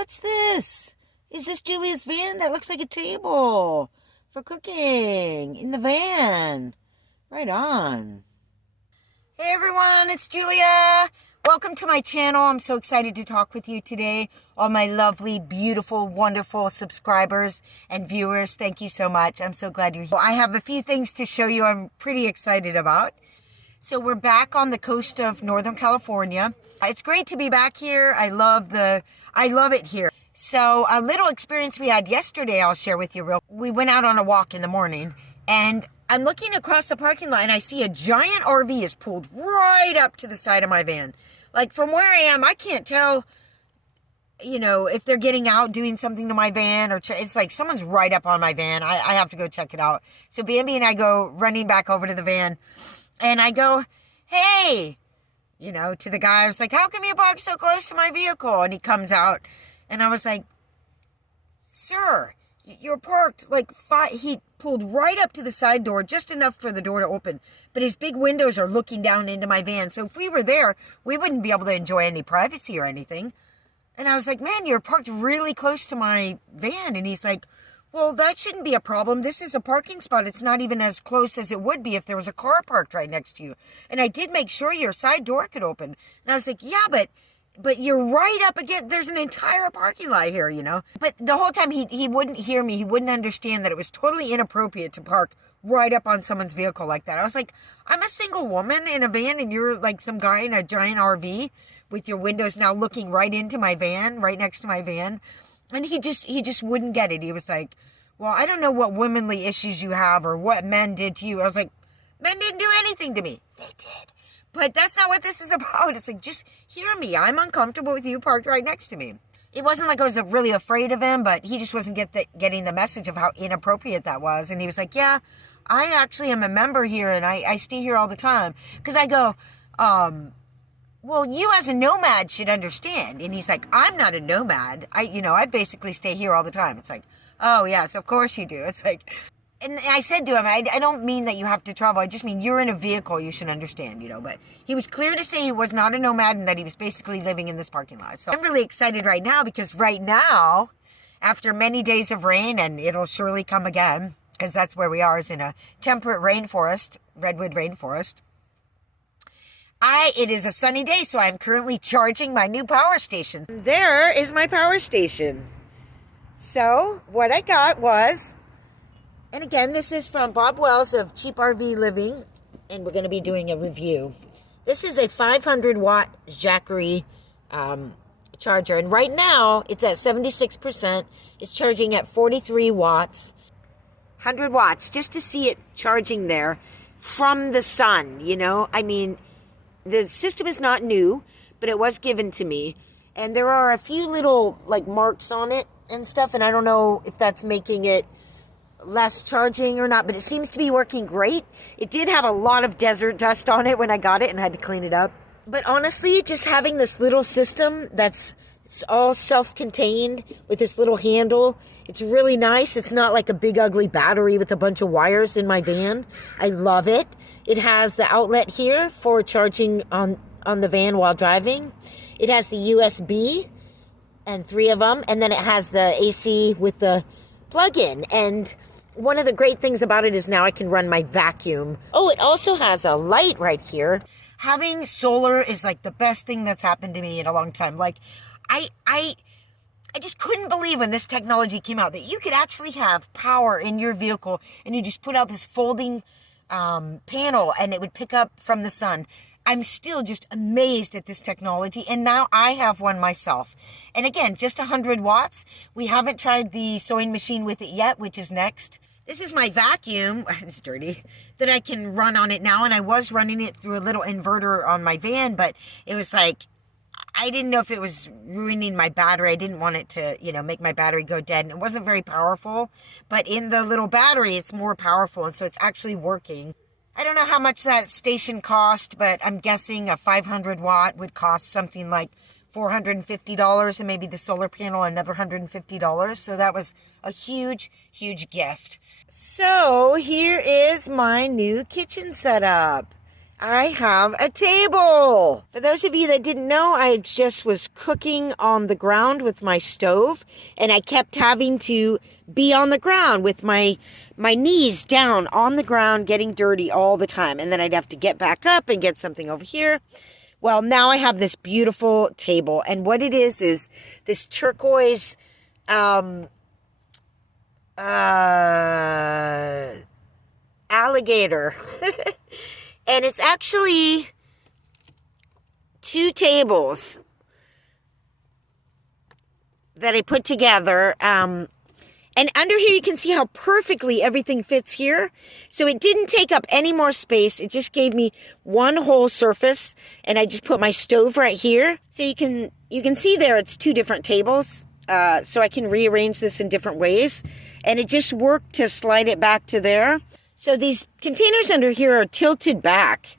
what's this? Is this Julia's van? That looks like a table for cooking in the van. Right on. Hey everyone, it's Julia. Welcome to my channel. I'm so excited to talk with you today. All my lovely, beautiful, wonderful subscribers and viewers, thank you so much. I'm so glad you're here. I have a few things to show you I'm pretty excited about. So we're back on the coast of Northern California. It's great to be back here. I love it here. So a little experience we had yesterday I'll share with you. We went out on a walk in the morning and I'm looking across the parking lot and I see a giant RV is pulled right up to the side of my van. Like from where I am, I can't tell, if they're getting out doing something to my van or it's like someone's right up on my van. I have to go check it out. So Bambi and I go running back over to the van and I go, hey, to the guy. I was like, how come you park so close to my vehicle? And he comes out and I was like, sir, you're parked like he pulled right up to the side door, just enough for the door to open. But his big windows are looking down into my van. So if we were there, we wouldn't be able to enjoy any privacy or anything. And I was like, man, you're parked really close to my van. And he's like, well, that shouldn't be a problem. This is a parking spot. It's not even as close as it would be if there was a car parked right next to you. And I did make sure your side door could open. And I was like, yeah, but you're right up against, there's an entire parking lot here, But the whole time he wouldn't hear me. He wouldn't understand that it was totally inappropriate to park right up on someone's vehicle like that. I was like, I'm a single woman in a van and you're like some guy in a giant RV with your windows now looking right into my van, right next to my van. And he just wouldn't get it. He was like, well, I don't know what womanly issues you have or what men did to you. I was like, men didn't do anything to me. They did. But that's not what this is about. It's like, just hear me. I'm uncomfortable with you parked right next to me. It wasn't like I was really afraid of him, but he just wasn't getting the message of how inappropriate that was. And he was like, yeah, I actually am a member here and I stay here all the time. Because I go, well, you as a nomad should understand. And he's like, I'm not a nomad. I basically stay here all the time. It's like, oh, yes, of course you do. It's like, and I said to him, I don't mean that you have to travel. I just mean you're in a vehicle. You should understand, But he was clear to say he was not a nomad and that he was basically living in this parking lot. So I'm really excited right now because right now, after many days of rain, and it'll surely come again, because that's where we are, is in a temperate rainforest, redwood rainforest. It is a sunny day, so I'm currently charging my new power station. There is my power station. So what I got was, and again, this is from Bob Wells of Cheap RV Living, and we're going to be doing a review. This is a 500 watt Jackery charger, and right now it's at 76%. It's charging at 43 watts, 100 watts, just to see it charging there from the sun, I mean, the system is not new, but it was given to me. And there are a few little marks on it and stuff. And I don't know if that's making it less charging or not, but it seems to be working great. It did have a lot of desert dust on it when I got it and had to clean it up. But honestly, just having this little system it's all self-contained with this little handle, it's really nice. It's not like a big ugly battery with a bunch of wires in my van. I love it. It has the outlet here for charging on the van while driving. It has the USB and 3 of them. And then it has the AC with the plug-in. And one of the great things about it is now I can run my vacuum. Oh, it also has a light right here. Having solar is like the best thing that's happened to me in a long time. I just couldn't believe when this technology came out that you could actually have power in your vehicle and you just put out this folding panel and it would pick up from the sun. I'm still just amazed at this technology, and now I have one myself. And again, just 100 watts. We haven't tried the sewing machine with it yet, which is next. This is my vacuum. It's dirty. That I can run on it now, and I was running it through a little inverter on my van, but it was like, I didn't know if it was ruining my battery. I didn't want it to, make my battery go dead. And it wasn't very powerful. But in the little battery, it's more powerful. And so it's actually working. I don't know how much that station cost, but I'm guessing a 500 watt would cost something like $450, and maybe the solar panel another $150. So that was a huge, huge gift. So here is my new kitchen setup. I have a table. For those of you that didn't know, I just was cooking on the ground with my stove, and I kept having to be on the ground with my knees down on the ground, getting dirty all the time. And then I'd have to get back up and get something over here. Well, now I have this beautiful table, and what it is this turquoise alligator. And it's actually 2 tables that I put together. And under here you can see how perfectly everything fits here. So it didn't take up any more space. It just gave me one whole surface. And I just put my stove right here. So you can see there it's 2 different tables. So I can rearrange this in different ways. And it just worked to slide it back to there. So these containers under here are tilted back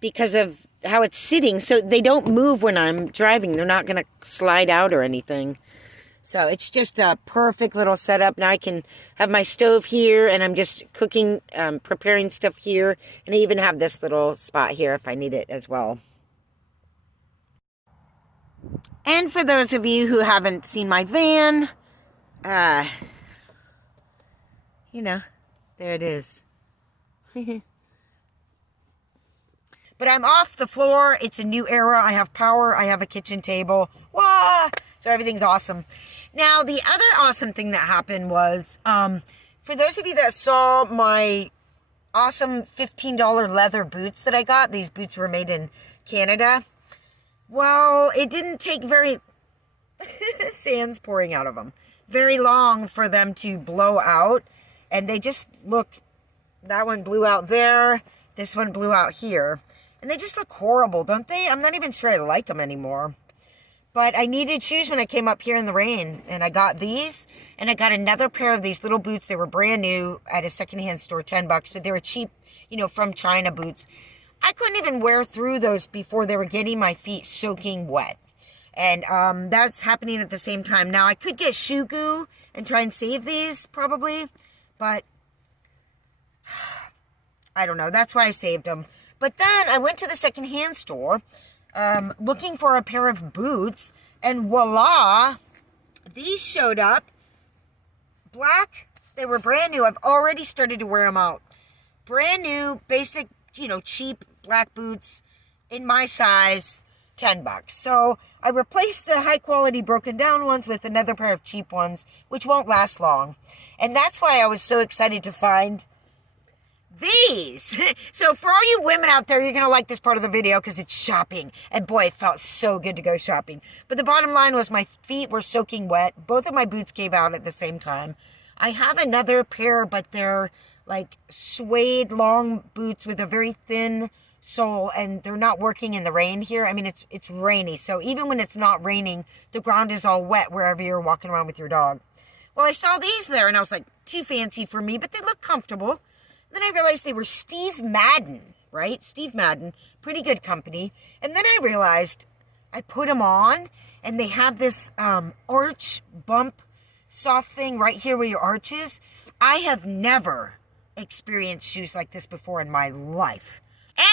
because of how it's sitting. So they don't move when I'm driving. They're not going to slide out or anything. So it's just a perfect little setup. Now I can have my stove here and I'm just cooking, preparing stuff here. And I even have this little spot here if I need it as well. And for those of you who haven't seen my van, you know, there it is. But I'm off the floor. It's a new era. I have power. I have a kitchen table. Wah! So everything's awesome. Now, the other awesome thing that happened was, for those of you that saw my awesome $15 leather boots that I got, these boots were made in Canada. Well, it didn't take sand's pouring out of them, very long for them to blow out. And they just look, that one blew out there. This one blew out here. And they just look horrible, don't they? I'm not even sure I like them anymore. But I needed shoes when I came up here in the rain. And I got these. And I got another pair of these little boots. They were brand new at a secondhand store, $10. But they were cheap, you know, from China boots. I couldn't even wear through those before they were getting my feet soaking wet. And that's happening at the same time. Now, I could get shoe goo and try and save these, probably. But I don't know. That's why I saved them. But then I went to the secondhand store looking for a pair of boots. And voila, these showed up. Black. They were brand new. I've already started to wear them out. Brand new, basic, you know, cheap black boots in my size. $10. So I replaced the high quality broken down ones with another pair of cheap ones, which won't last long. And that's why I was so excited to find these. So for all you women out there, you're going to like this part of the video because it's shopping. And boy, it felt so good to go shopping. But the bottom line was my feet were soaking wet. Both of my boots gave out at the same time. I have another pair, but they're like suede long boots with a very thin sole, and they're not working in the rain here. I mean, it's rainy, so even when it's not raining, the ground is all wet wherever you're walking around with your dog. Well, I saw these there, and I was like, too fancy for me, but they look comfortable. And then I realized they were Steve Madden, right? Steve Madden, pretty good company. And then I realized I put them on, and they have this arch bump soft thing right here where your arch is. I have never experienced shoes like this before in my life.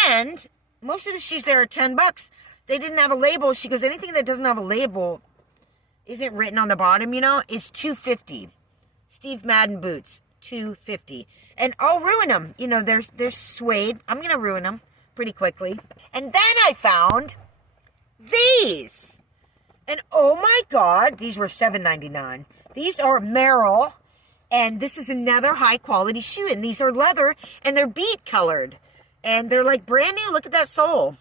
And most of the shoes there are $10. They didn't have a label. She goes, anything that doesn't have a label isn't written on the bottom, you know, is $250. Steve Madden boots, $250. And I'll ruin them. You know, they're suede. I'm going to ruin them pretty quickly. And then I found these. And oh my God, these were $7.99. These are Merrill. And this is another high quality shoe. And these are leather and they're beet colored. And they're like brand new. Look at that sole.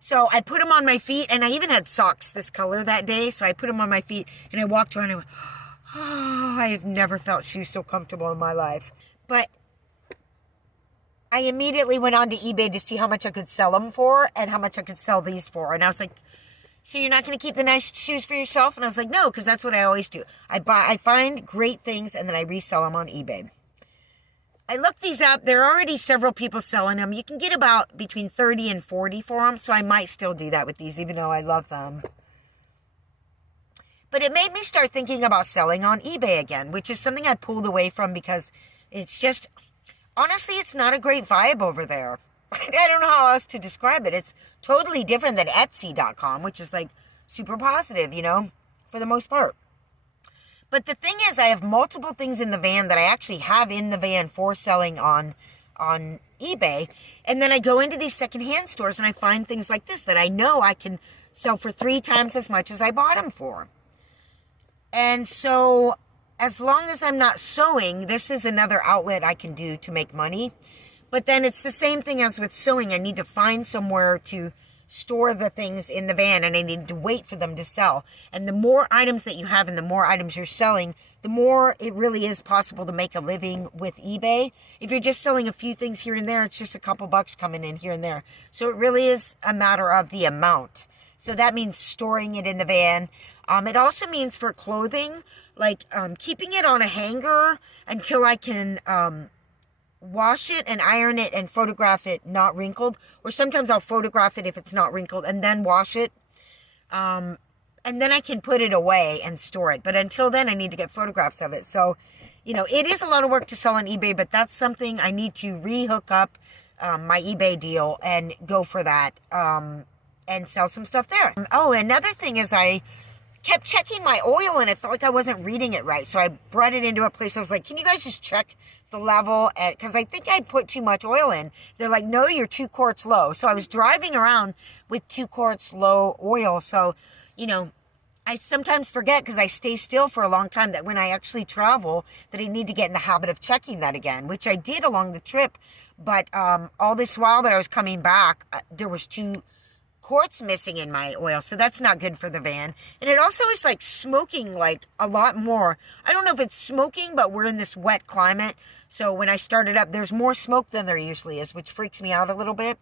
So I put them on my feet, and I even had socks this color that day. So I put them on my feet, and I walked around and I went, oh, I have never felt shoes so comfortable in my life. But I immediately went on to eBay to see how much I could sell them for and how much I could sell these for. And I was like, so you're not going to keep the nice shoes for yourself? And I was like, no, because that's what I always do. I find great things, and then I resell them on eBay. I looked these up. There are already several people selling them. You can get about between 30 and 40 for them. So I might still do that with these, even though I love them. But it made me start thinking about selling on eBay again, which is something I pulled away from because it's just, honestly, it's not a great vibe over there. I don't know how else to describe it. It's totally different than Etsy.com, which is like super positive, you know, for the most part. But the thing is, I have multiple things in the van that I actually have in the van for selling on eBay. And then I go into these secondhand stores and I find things like this that I know I can sell for 3 times as much as I bought them for. And so as long as I'm not sewing, this is another outlet I can do to make money. But then it's the same thing as with sewing. I need to find somewhere to store the things in the van, and I need to wait for them to sell. And the more items that you have and the more items you're selling, the more it really is possible to make a living with eBay. If you're just selling a few things here and there, it's just a couple bucks coming in here and there. So it really is a matter of the amount. So that means storing it in the van. It also means for clothing, like keeping it on a hanger until I can wash it and iron it and photograph it not wrinkled, or sometimes I'll photograph it if it's not wrinkled and then wash it, and then I can put it away and store it. But until then, I need to get photographs of it. So, you know, it is a lot of work to sell on eBay, but that's something I need to re-hook up my eBay deal and go for that and sell some stuff there. Oh, another thing is I kept checking my oil and I felt like I wasn't reading it right. So I brought it into a place. I was like, can you guys just check the level? Because I think I put too much oil in. They're like, no, you're 2 quarts low. So I was driving around with 2 quarts low oil. So, you know, I sometimes forget because I stay still for a long time that when I actually travel that I need to get in the habit of checking that again, which I did along the trip. But all this while that I was coming back, there was 2 quarts missing in my oil, so that's not good for the van. And it also is like smoking like a lot more. I don't know if it's smoking, but we're in this wet climate, so when I start it up, there's more smoke than there usually is, which freaks me out a little bit.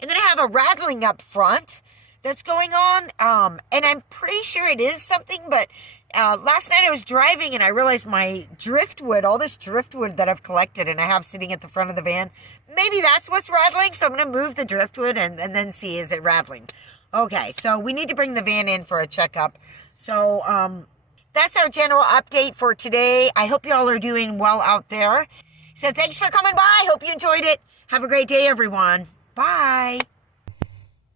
And then I have a rattling up front that's going on, and I'm pretty sure it is something, but last night I was driving and I realized my driftwood, all this driftwood that I've collected and I have sitting at the front of the van, maybe that's what's rattling. So I'm going to move the driftwood and then see, is it rattling? Okay, so we need to bring the van in for a checkup. So that's our general update for today. I hope y'all are doing well out there. So thanks for coming by. Hope you enjoyed it. Have a great day, everyone. Bye.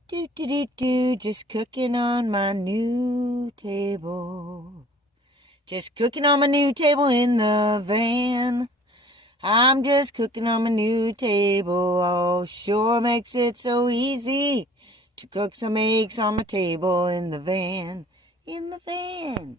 Just cooking on my new table. Just cooking on my new table in the van. I'm just cooking on my new table. Oh, sure makes it so easy to cook some eggs on my table in the van. In the van.